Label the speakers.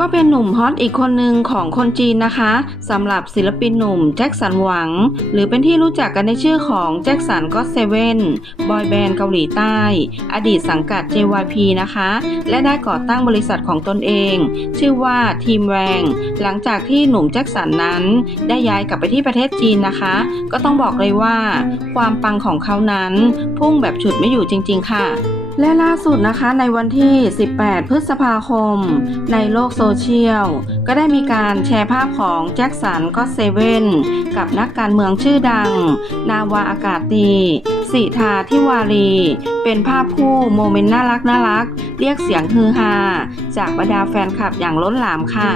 Speaker 1: ก็เป็นหนุ่มฮอตอีกคนหนึ่งของคนจีนนะคะสำหรับศิลปินหนุ่มแจ็คสันหวัง หรือเป็นที่รู้จักกันในชื่อของแจ็คสันก็เซเว่นบอยแบนด์เกาหลีใต้ อดีตสังกัด JYP นะคะ และได้ก่อตั้งบริษัทของตนเอง ชื่อว่าทีมแวงหลังจากที่หนุ่มแจ็คสันนั้น ได้ย้ายกลับไปที่ประเทศจีนนะคะ ก็ต้องบอกเลยว่า ความปังของเขานั้น พุ่งแบบฉุดไม่อยู่จริง ๆ ค่ะ และล่าสุดนะคะในวันที่ 18 พฤษภาคม ในโลกโซเชียล ก็ได้มีการแชร์ภาพของแจ็คสันก็เซเว่นกับนักการเมืองชื่อดัง นาวาอากาศตรีสิทาทิวารี เป็นภาพคู่โมเมนต์น่ารักน่ารัก เรียกเสียงฮือฮาจากบรรดาแฟนคลับอย่างล้นหลามค่ะ